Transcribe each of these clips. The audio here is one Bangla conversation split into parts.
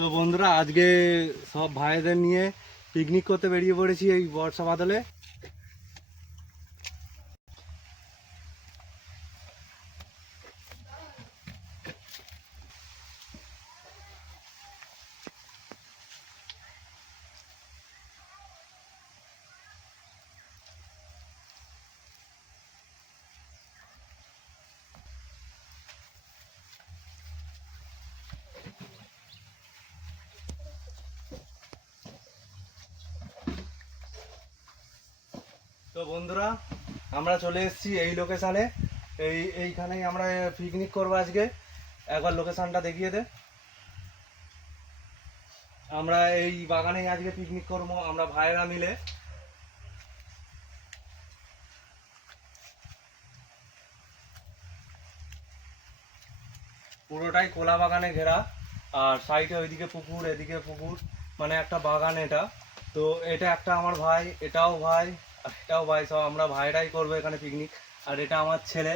তো বন্ধুরা আজকে সব ভাইদের নিয়ে পিকনিক করতে বেরিয়ে পড়েছি এই বর্ষা বাদলে। তো বন্ধুরা, আমরা চলে এসেছি এই লোকেশানে এই, এইখানেই আমরা পিকনিক করব আজকে। একবার লোকেশানটা দেখিয়ে দে। আমরা এই বাগানেই আজকে পিকনিক করব, আমরা ভাইরা মিলে। পুরোটাই কোলা বাগানে ঘেরা, আর সাইডে ওইদিকে পুকুর, এদিকে পুকুর মানে একটা বাগান এটা। তো এটা একটা আমার ভাই, এটাও ভাই। এটাও ভাই, সব আমরা ভাইরাই করব এখানে পিকনিক আর এটা আমার ছেলে।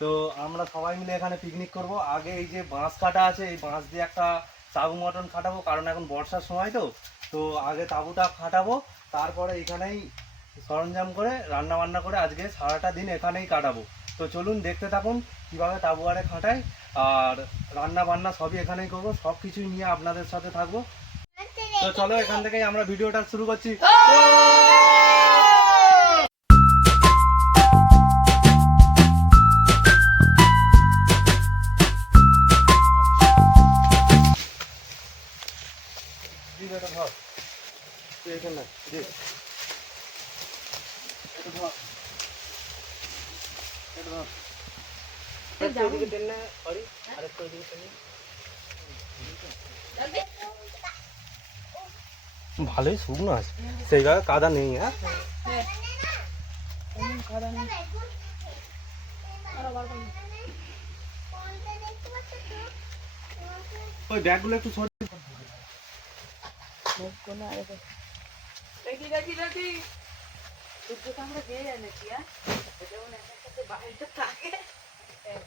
তো আমরা সবাই মিলে এখানে পিকনিক করব। আগে এই যে বাঁশ কাটা আছে, এই বাঁশ দিয়ে একটা তাবু মটন খাটাবো। কারণ এখন বর্ষার সময় তো। তো আগে তাবুটা খাটাবো। তারপরে এখানেই সরঞ্জাম করে রান্না বান্না করে আজকে সারাটা দিন এখানেই কাটাবো। তো চলুন দেখতে থাকুন কীভাবে তাবু আরে খাটাই। আর রান্না বান্না সবই এখানেই করব। সব কিছুই নিয়ে আপনাদের সাথে থাকব। তো চলো এখান থেকেই আমরা ভিডিওটা শুরু করছি। আরেকটু এদিকে টেন ভালোই শুকনো আছে সেইভাবে কাদা নেই হ্যাঁ ওই ব্যাগগুলো একটু সরিয়ে দেখি দেখি দেখি। সূর্যকে আমরা দিয়ে এনেছি হ্যাঁ? এটা মনে হয় বাড়িতে থাকে।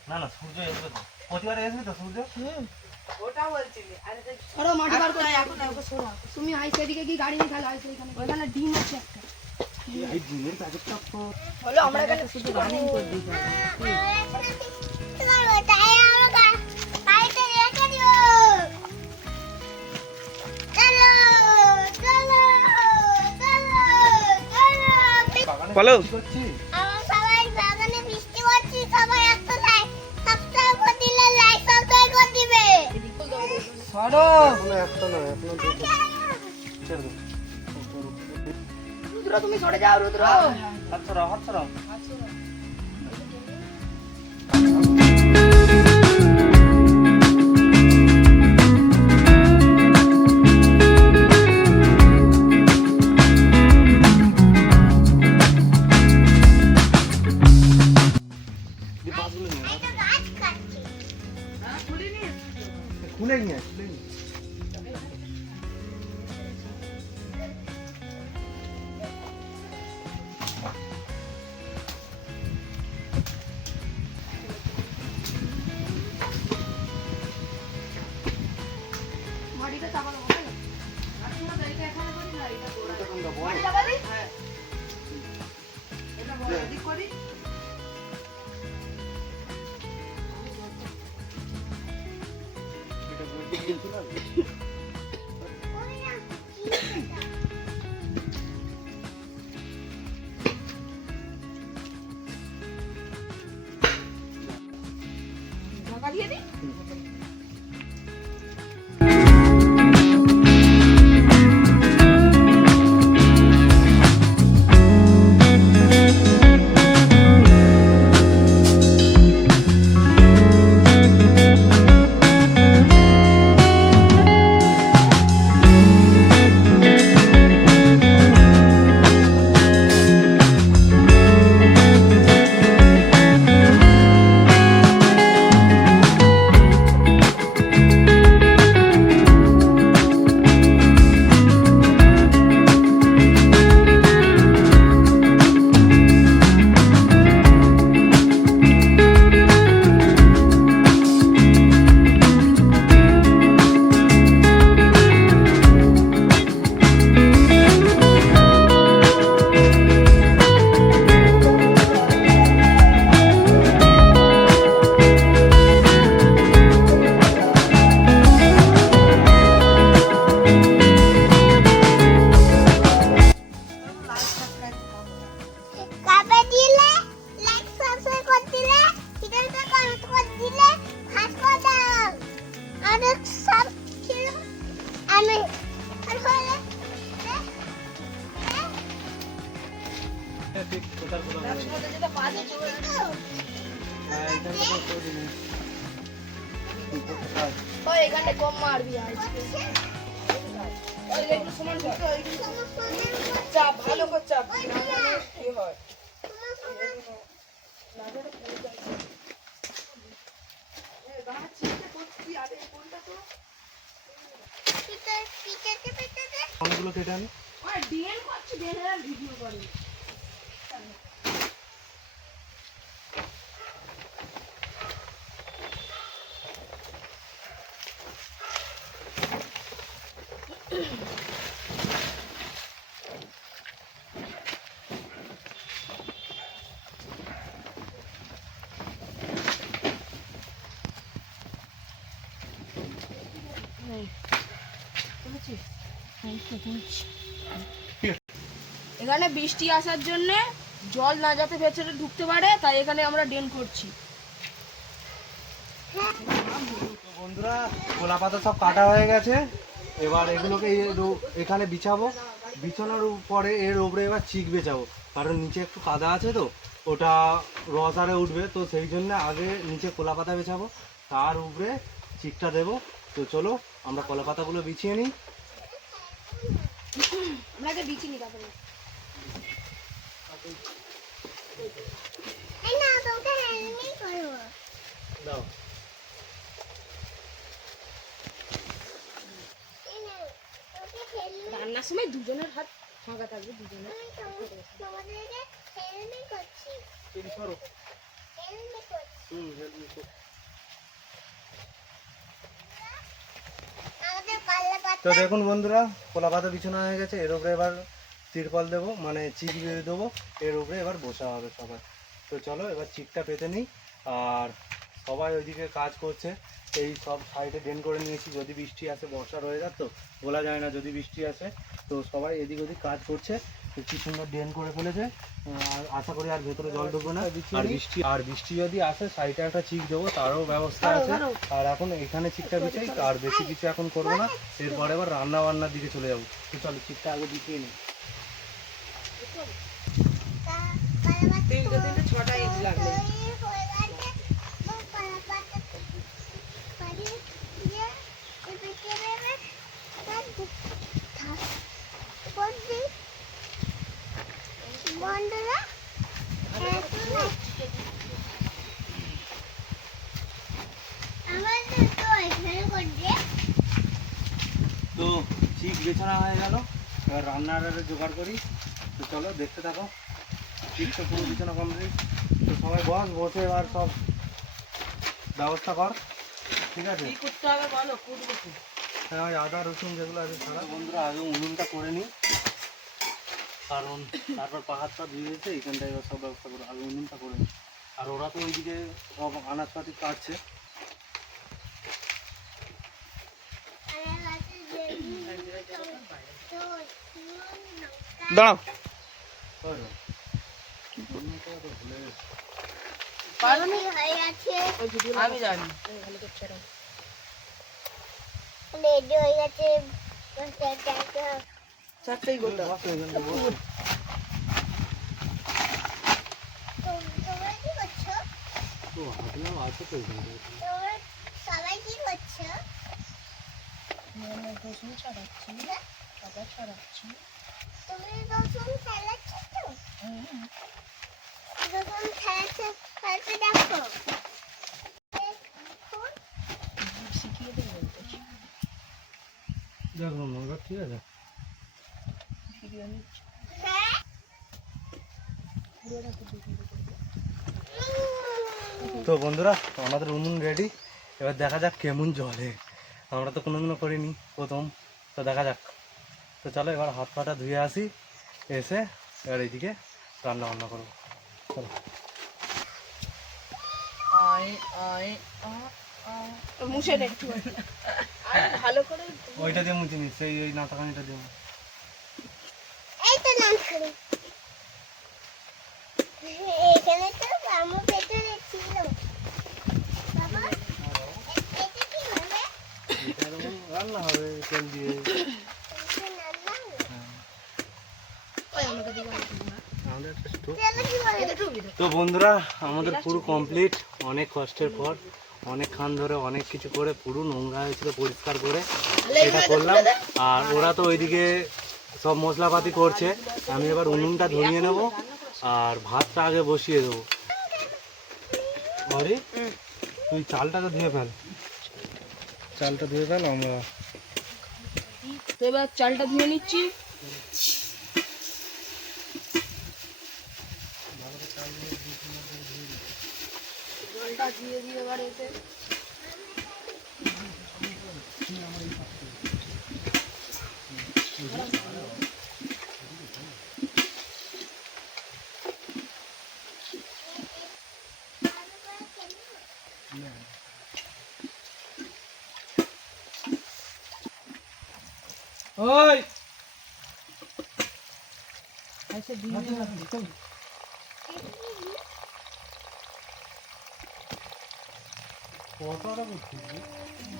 না না সূর্য আসবে তো। প্রতিবারে আসবে তো সূর্য? ওটা বলছিলি। আরে দেখ মাটি বার করে এখন এখন শোনা। তুমি আই সেদিকে কি গাড়ি নিয়ে খেলা আইসো এখানে ওখানে ডিম আছে একটা। এই ডিমের প্যাকেটটা তো হলো আমরা এখানে শুধু রানিং করে দিই রুদ্র তুমি সরে যাও রুদ্র। হাত ছড়াও হাত ছড়াও অনেক সব ছিল। আমি এখানে কম মারবি আজকে। ভালো করে চাপ। এখানে বৃষ্টি আসার জন্য জল না যাতে ভেতরে ঢুকতে পারে, তাই এখানে আমরা ড্রেন করছি। বন্ধুরা কলা পাতা সব কাটা হয়ে গেছে। এবার এগুলোকে এই এখানে বিছাবো। বিছানোর পরে এর উপরে এবার চিক বেছাবো কারণ নিচে একটু কাদা আছে তো ওটা রস আরে উঠবে। তো সেই জন্য আগে নিচে কলা পাতা বেছাবো তার উপরে চিকটা দেবো। তো চলো আমরা কলা পাতাগুলো বিছিয়ে নিই দাও। রান্নার সময় দুজনের হাত ফাঁকা থাকবে দুজনের তো দেখুন বন্ধুরা কলা পাতা বিছানো হয়ে গেছে এর উপরে এবার তিরপল দেবো মানে চিক দিয়ে দেবো এর উপরে এবার বসা হবে সবাই তো চলো এবার চিকটা পেতে নিই আর সবাই ওইদিকে কাজ করছে। এই সব সাইডে ড্রেন করে নিয়েছি যদি বৃষ্টি আসে বর্ষার হয়ে তো বলা যায় না যদি বৃষ্টি আসে। তো সবাই এদিক ওদিক কাজ করছে তো কি সুন্দর ড্রেন করে ফেলেছে আর আশা করি আর ভেতরে জল ঢুকবে না। আর বৃষ্টি আর বৃষ্টি যদি আসে সাইডে একটা চিক দেবো তারও ব্যবস্থা আছে। আর এখন এখানে চিকটা বিছাই আর বেশি কিছু এখন করব না। এরপরে এবার রান্না বান্নার দিকে চলে যাব। তো চলো চিকটা আগে বিছিয়ে নিই। তিনটে তিনটে ছটা ইঞ্চ লাগবে। বন্ধুরা তো এখানে করছে তো চিক বেছানো হয়ে গেল। এবার রান্নার জোগাড় করি। তো চলো দেখতে থাকো। চিক তো পুরো বিছানা কমপ্লিট তো সবাই বস বসে এবার সব ব্যবস্থা কর। ঠিক আছে? করতে হবে বলো? হ্যাঁ ওই আদা রসুন যেগুলো আছে ছাড়া। বন্ধুরা আগে উনুনটা করে নিই কারণ তারপর পাহাড় পা ধুয়ে গেছে এইখানটায় এবার সব ব্যবস্থা করে আগে উনুনটা করে আর ওরা তো ওইদিকে সব আনাজপাতি কাটছে। দাঁড়াও। আমি জানি। রেডি হয়ে গেছে। দেখো। শিখিয়ে দেবো দেখো ঠিক আছে ভিডিও নিচ্ছি হ্যাঁ তো বন্ধুরা আমাদের উনুন রেডি এবার দেখা যাক কেমন জলে আমরা তো কোনোদিনও করিনি প্রথম তো দেখা যাক। তো চলো এবার হাত পাটা ধুয়ে আসি এসে এবার এইদিকে রান্না বান্না করব। চলো। আয় আয় আ আ। মুছে নে একটু। ভালো করে ওইটা দিয়ে মুছে নি সেই ওই নাতাকানিটা দিয়ে মুছে। এই তো নাম করি এখানে তো আমার ছিল। তো বন্ধুরা আমাদের পুরো কমপ্লিট অনেক কষ্টের পর অনেক খান ধরে অনেক কিছু করে পুরো নোংরা হয়েছিল পরিষ্কার করে এটা করলাম আর ওরা তো ওইদিকে সব মশলাপাতি করছে। আমি এবার উনুনটা ধরিয়ে নেব আর ভাতটা আগে বসিয়ে দেবো। অরে তুই চালটাকে ধুয়ে ফেল। চালটা ধুয়ে ফেল আমরা তো এবার চালটা ধুয়ে নিচ্ছি। জলটা ধুয়ে দিয়ে এবার এতে ওই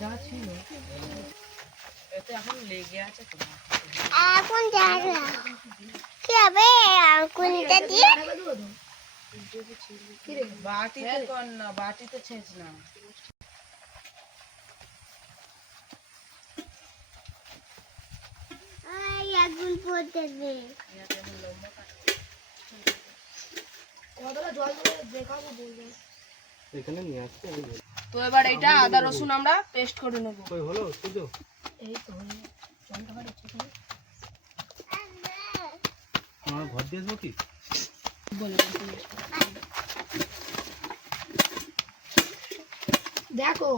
যা ছিল। এতে এখন লেগে আছে তো। এখন জানলা কি হবে? আঙ্কুলটা দিয়ে? বাটিতে কর না বাটিতে ছেঁচ না। আই আগুন পড়তেছে কতটা জল দিয়ে দেখাবো বলব এখানে নিয়ে আসতে আমি তো এবার এটা আদা রসুন আমরা পেস্ট করে নেব। কই হলো? সুজো এই তো জলটা বাড়িচ্ছে তো। আমার ঘর দিয়ে আসব কি? বলে দেখো।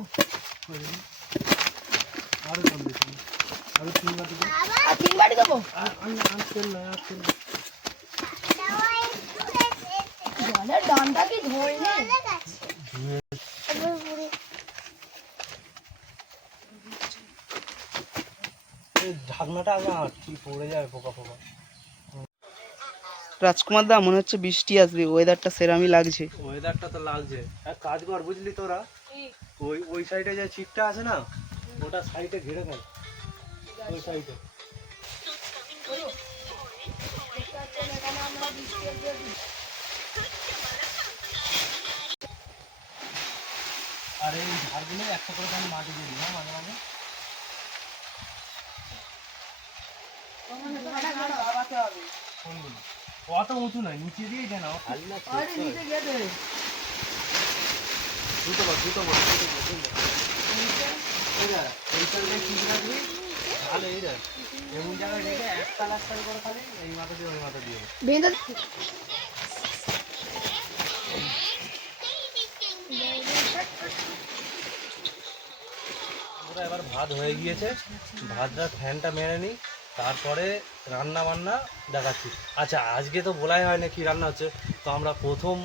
আরও কম দিচ্ছি। আরও তিন বাটি দিন। আর তিন বাটি দেবো? আর তেল আর তেল নয়। কি ধরে নে? ঢাকনাটা আগে আট পড়ে যাবে পোকা পোকা। রাজকুমার দা মনে হচ্ছে বৃষ্টি আসবে ওয়েদারটা সেরামি লাগছে। ওয়েদারটা তো লাগছে। এক কাজ কর বুঝলি তোরা? ওই ওই সাইডে যে চিকটা আছে না ওটা সাইডে ঘিরে দেয় ওই সাইডে ঝাড়গুলো একটা করে আমি মাটি দিয়ে দিই মাঝে মাঝে। অত উঁচু নয়, নিচে দিয়ে খালি দুটো বল দুটো বল রেখে একটা লাস্টার করে খালি এই মাথা দিয়ে ওই মাথা দিয়ে বেঁধে এবার ভাত হয়ে গিয়েছে। ভাতটা ফ্যানটা মেরে নিই, তারপরে রান্না বান্না দেখাচ্ছি। আচ্ছা আজকে তো বলাই হয় না কি রান্না হচ্ছে, তো আমরা প্রথম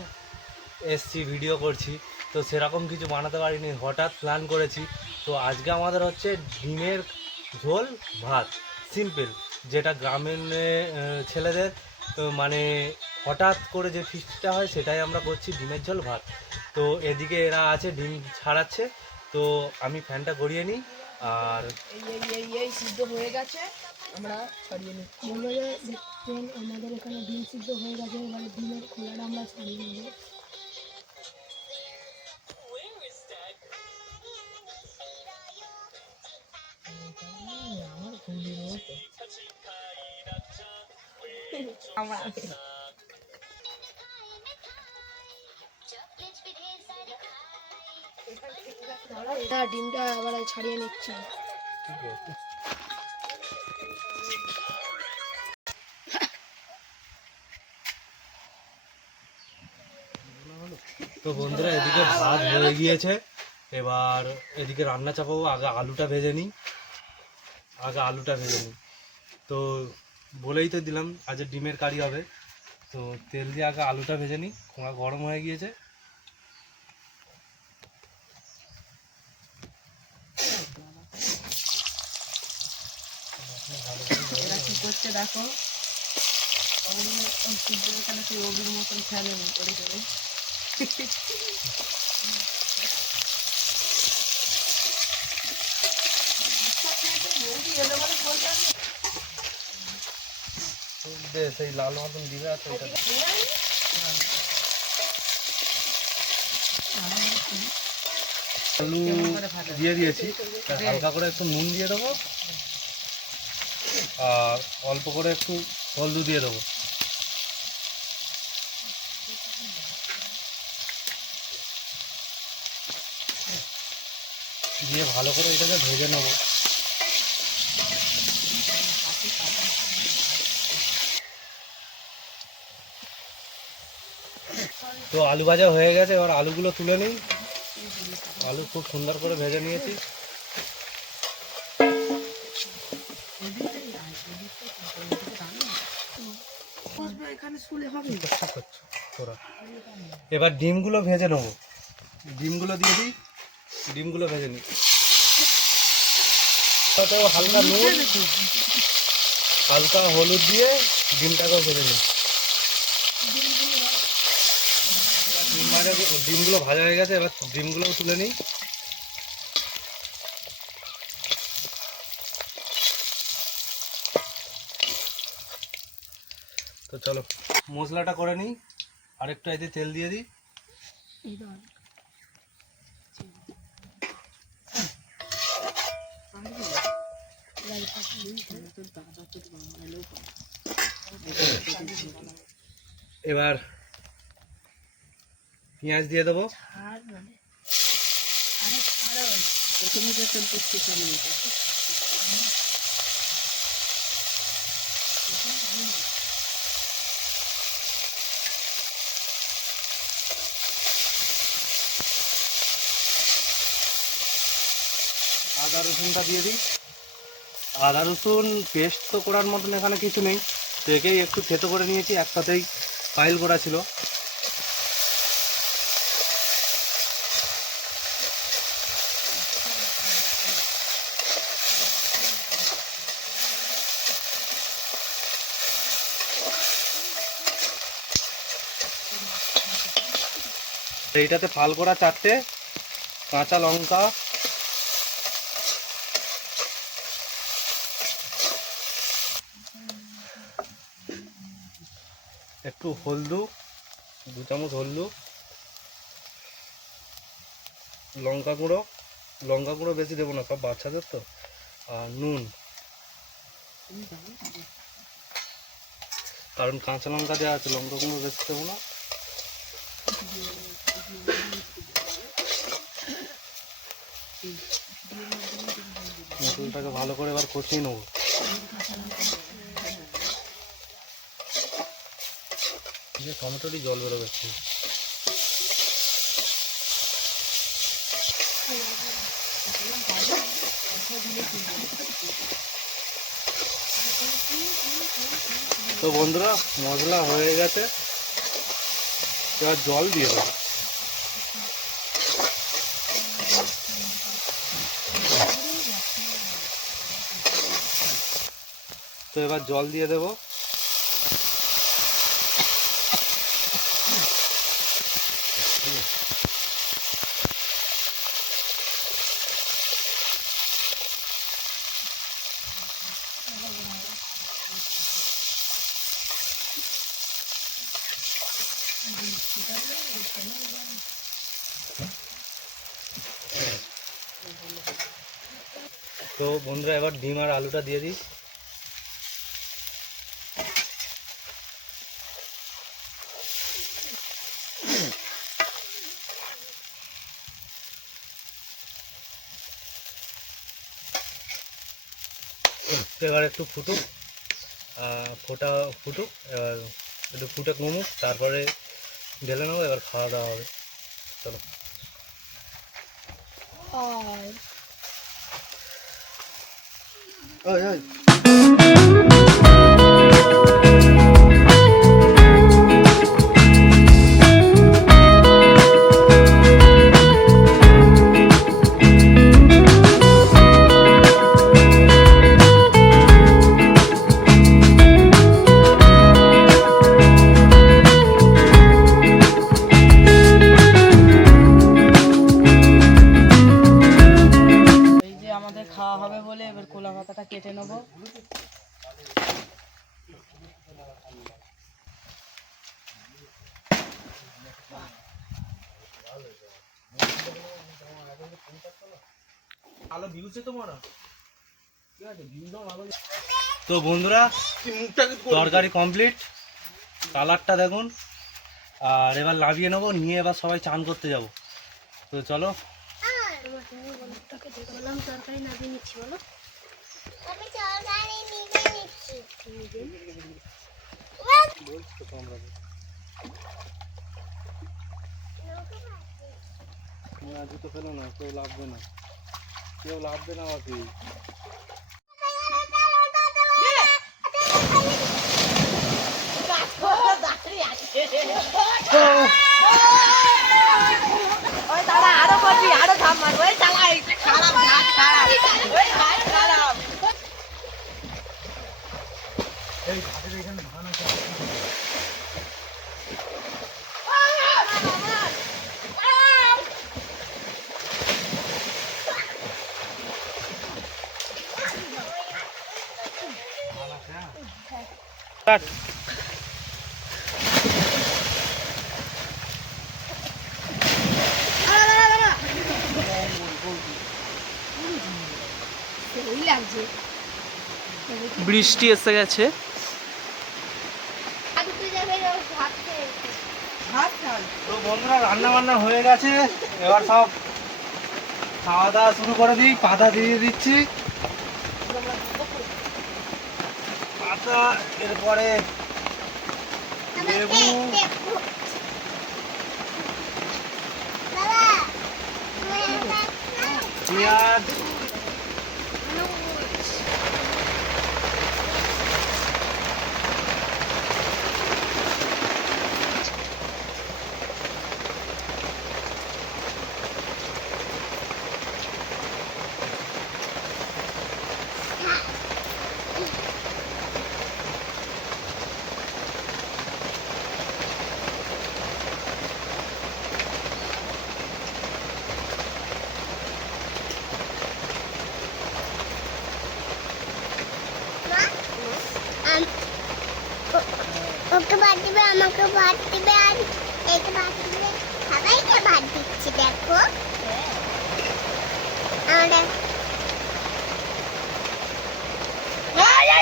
এসছি ভিডিও করছি, তো সেরকম কিছু বানাতে পারিনি, হঠাৎ প্ল্যান করেছি। তো আজকে আমাদের হচ্ছে ডিমের ঝোল, ভাত। সিম্পল যেটা গ্রামীণ ছেলেদের মানে হঠাৎ করে যে ফিস্টটা হয়, সেটাই আমরা করছি, ডিমের ঝোল, ভাত। তো এদিকে এরা আছে, ডিম ছাড়াচ্ছে তো আমি ফ্যানটা গড়িয়ে নিই আর এই এই এই এই সিদ্ধ হয়ে গেছে। আমরা ছাড়িয়ে নিচ্ছি। দেখছেন আমাদের এখানে ডিম সিদ্ধ হয়ে গেছে এবারে ডিমের খোলাটা আমরা ছাড়িয়ে নেব। হ্যাঁ ডিমটা এবারে ছাড়িয়ে নিচ্ছি। তো বন্ধুরা, এদিকে ভাত হয়ে গিয়েছে। এবার এদিকে রান্না চাপাবো। আগে আলুটা ভেজে নিই। আগে আলুটা ভেজে নিই। তো বলেই তো দিলাম আজ ডিমের কারি হবে। তো তেল দিয়ে আগে আলুটা ভেজে নিই। খোঁড়া গরম হয়ে গিয়েছে। এরা কী করছে দেখো? সূর্যের মতন ফ্যানে করে দেবে সেই লাল মতন দিবে আছে দিয়ে দিয়েছি, হালকা করে একটু নুন দিয়ে দেবো। আর অল্প করে একটু হলদু দিয়ে দেবো। দিয়ে ভালো করে এটাকে ভেজে নেব। তো আলু ভাজা হয়ে গেছে, এবার আলুগুলো তুলে নিই। আলু খুব সুন্দর করে ভেজে নিয়েছি। করছ তোরা? এবার ডিমগুলো ভেজে নেব। ডিমগুলো দিয়ে দিই ডিমগুলো ভেজে নিই। হালকা নুন হালকা হলুদ দিয়ে ডিমটাকেও ভেজে নিই ডিম ভাজা ডিমগুলো ভাজা হয়ে গেছে এবার ডিমগুলোও তুলে নিই। তো চলো মশলাটা করে নিই আরেকটু এতে তেল দিয়ে দিই এবার পেঁয়াজ দিয়ে দেবো প্রথমে যে তেল করতে চালিয়ে এটা আদা রসুনটা দিয়ে দিই। আদা রসুন পেস্ট তো করার মতন এখানে কিছু নেই। তো একেই একটু থেতো করে নিয়েছি, একসাথেই পাইল করা ছিল। এইটাতে ফাল করা চারটে, কাঁচা লঙ্কা একটু হলদু, দু চামচ হলদু, লঙ্কা গুঁড়ো লঙ্কা গুঁড়ো বেশি দেবো না, সব বাচ্চাদের তো, আর নুন। কারণ কাঁচা লঙ্কা দেওয়া আছে, লঙ্কা গুঁড়ো বেশি দেবো না। মশলাটাকে ভালো করে এবার কষিয়ে নেব। টমেটোরই জল একটু তো বন্ধুরা, মশলা হয়ে গেছে। এবার জল দিয়ে দেবো। তো এবার জল দিয়ে দেবো। তো বন্ধুরা, এবার ডিম আর আলুটা দিয়ে দিই। এবার একটু ফুটুক ফোটা ফুটুক, এবার একটু ফুটে কমুক তারপরে ঢেলে নেব, এবার খাওয়া দাওয়া হবে। চলো। আর ওই তো বন্ধুরা, তরকারি কমপ্লিট কালারটা দেখুন। আর এবার লাভিয়ে নেব, নিয়ে এবার সবাই চান করতে যাব। তো চলো। জুতো ফেলো না, কেউ লাভবে না। কেউ লাভবে না আমাকে। ওই দাঁড়া আরও করবি আরও মারবো ওই চালাই খারাপ সেই লাগছে বৃষ্টি এসে গেছে। তো বন্ধুরা রান্না বান্না হয়ে গেছে। এবার সব খাওয়া দাওয়া শুরু করে দিই পাতা দিয়ে দিচ্ছি। পাতা এরপরে লেবু। পেঁয়াজ ওকে ভাত দিবে আমাকে ভাত দিবে আর একে ভাত দিবে সবাইকে ভাত দিচ্ছি দেখো আমরা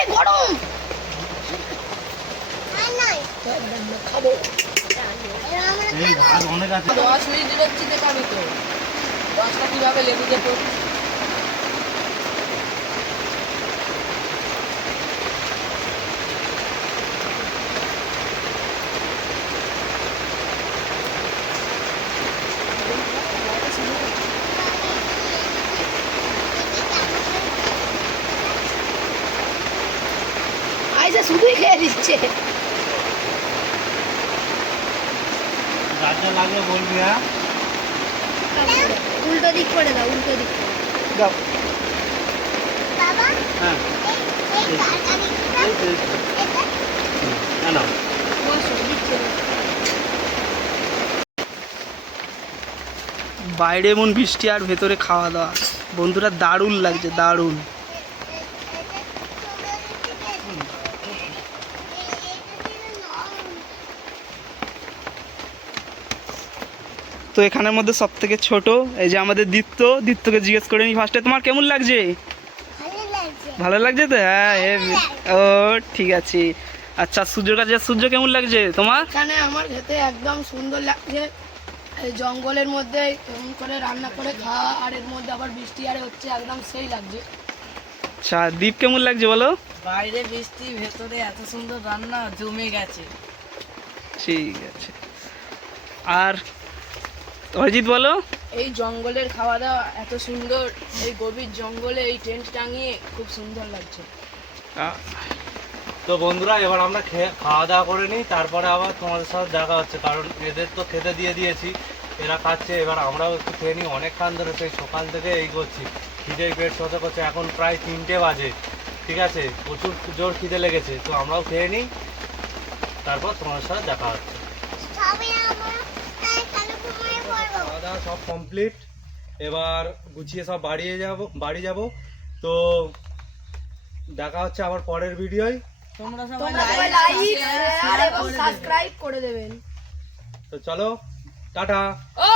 গরম। খাব দশ মিনিট দিচ্ছি পারি তো। দশটা কীভাবে লেবু যেত আইসা শুধুই খেয়ে দিচ্ছে যা যা লাগবে বলবি হ্যাঁ উল্টো দিক করে দাও উল্টো দিক করে দাও বাবা হ্যাঁ এই এই তরকারিটা এই তো, এই তো। এটা না না বসো দিচ্ছে না। বাইরে এমন বৃষ্টি আর ভেতরে খাওয়া দাওয়া। বন্ধুরা, দারুণ লাগছে, দারুণ। তো এখানের মধ্যে সব থেকে ছোট, এই যে আমাদের দিত্য দিত্যকে জিজ্ঞেস করে নি ফার্স্টে তোমার কেমন লাগছে? ভালো লাগছে তো? হ্যাঁ। ও, ঠিক আছে। আচ্ছা সূর্যর কাছে, সূর্য কেমন লাগছে? তোমার? এখানে আমার খেতে একদম সুন্দর লাগছে। জঙ্গলের মধ্যে করে রান্না করে খাওয়া আর এর মধ্যে আবার বৃষ্টি আরে হচ্ছে একদম সেই লাগছে। আচ্ছা দীপ কেমন লাগছে বলো? বাইরে বৃষ্টি ভেতরে এত সুন্দর রান্না জমে গেছে। ঠিক আছে। আর অরিজিৎ বলো? এই জঙ্গলের খাওয়া দাওয়া এত সুন্দর এই গভীর জঙ্গলে এই টেন্ট টাঙিয়ে খুব সুন্দর লাগছে। তো বন্ধুরা এবার আমরা খেয়ে খাওয়া দাওয়া করে নিই তারপরে আবার তোমাদের সাথে দেখা হচ্ছে কারণ এদের তো খেতে দিয়ে দিয়েছি। এরা খাচ্ছে এবার আমরাও একটু খেয়ে নিই। অনেকক্ষণ ধরে সেই সকাল থেকে এই করছি। খিদেই পেট শোতে করছে এখন প্রায় তিনটে বাজে ঠিক আছে? প্রচুর জোর খিদে লেগেছে তো আমরাও খেয়ে নিই। তারপর তোমার সাথে দেখা হচ্ছে। খাওয়া দাওয়া সব কমপ্লিট এবার গুছিয়ে সব বাড়িয়ে যাব বাড়ি যাব। তো দেখা হচ্ছে আবার পরের ভিডিওয়। তোমরা সবাই তোমরা সবাই লাইক শেয়ার এবং সাবস্ক্রাইব করে দেবেন তো চলো। টাটা ও